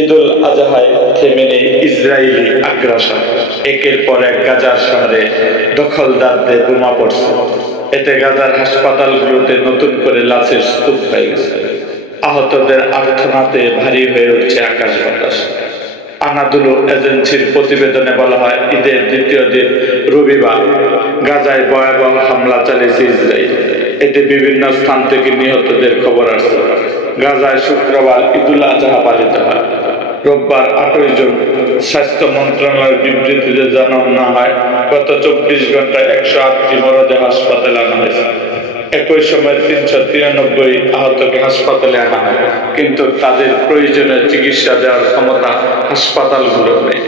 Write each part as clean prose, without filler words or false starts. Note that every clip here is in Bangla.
ঈদুল আজহায় থেমে নেই ইসরায়েলি আগ্রাসন। একের পর এক গাজার শহরে দখলদারদের বোমা পড়ছে। এতে গাজার হাসপাতালগুলোতে নতুন করে লাশের স্তূপ হয়ে গেছে। আহতদের আর্তনাদে ভারী হয়ে উঠছে আকাশ বাতাস। আনাদুলু এজেন্সির প্রতিবেদনে বলা হয়, ঈদের দ্বিতীয় দিন রবিবার গাজায় ভয়াবহ হামলা চালিয়েছে ইসরায়েল। এতে বিভিন্ন স্থান থেকে নিহতদের খবর আসছে। গাজায় শুক্রবার ঈদুল আজহা পালিত হয়। রোববার 28 জন। স্বাস্থ্য মন্ত্রণালয়ের বিবৃতিতে জানানো হয়, গত 24 ঘন্টায় 108টি মরদেহ হাসপাতালে আনা হয়েছে। একই সময় 393 আহতকে হাসপাতালে আনা হয়, কিন্তু তাদের প্রয়োজনীয় চিকিৎসা দেওয়ার ক্ষমতা হাসপাতালগুলোর নেই।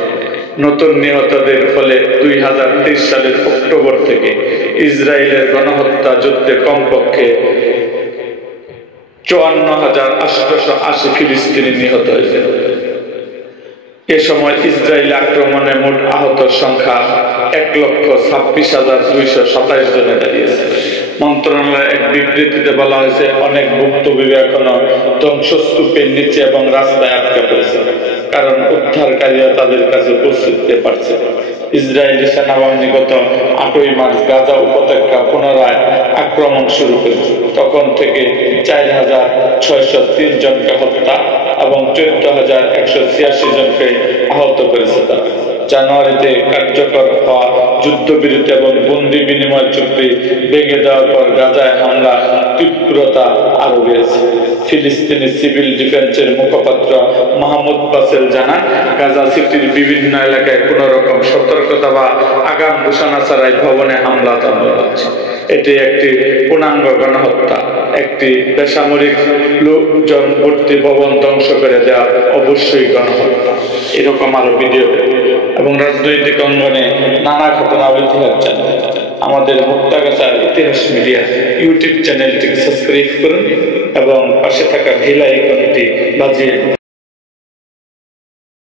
নতুন নিহতদের ফলে 2023 সালের অক্টোবর থেকে ইসরায়েলের গণহত্যা যুদ্ধে কমপক্ষে 54,880 ফিলিস্তিনি নিহত হয়েছে। এ সময় ইসরায়েল আক্রমণে মোট আহতের সংখ্যা 1,26,227 জনে দাঁড়িয়েছে। মন্ত্রণালয়ের এক বিবৃতিতে বলা হয়েছে, অনেক ভুক্তভোগী এখনো ধ্বংসস্তূপের নিচে এবং রাস্তায় আটকে পড়েছে, কারণ উদ্ধারকারীরা তাদের কাছে পৌঁছতে পারছে। ইসরায়েলি সেনাবাহিনী গত 8 মার্চ গাজা উপত্যকা পুনরায় আক্রমণ শুরু করেছে। তখন থেকে 4,603 জনকে হত্যা এবং 14,186 জনকে আহত করেছে তারা। জানুয়ারিতে কার্যকর হওয়া যুদ্ধবিরতি এবং বন্দি বিনিময় চুক্তি ভেঙে দেওয়ার পর গাজায় হামলা তীব্রতা আরো বেড়েছে। ফিলিস্তিনি সিভিল ডিফেন্সের মুখপাত্র মাহমুদ বাসেল জানান, গাজা সিটির বিভিন্ন এলাকায় কোন রকম সতর্কতা বা আগাম ঘোষণা ছাড়াই ভবনে হামলা চালানো হচ্ছে। এটি একটি পূর্ণাঙ্গ গণহত্যা। একটি বেসামরিক লোকজন ভর্তি ভবন ধ্বংস করে দেওয়া অবশ্যই গণহত্যা। এরকম আরো ভিডিও এবং রাজনৈতিক অঙ্গনে নানা ঘটনা ইতিহাস জানতে আমাদের মুক্তাগাছার ইতিহাস মিডিয়া ইউটিউব চ্যানেলটিকে সাবস্ক্রাইব করুন এবং পাশে থাকা বেল আইকনটি বাজিয়ে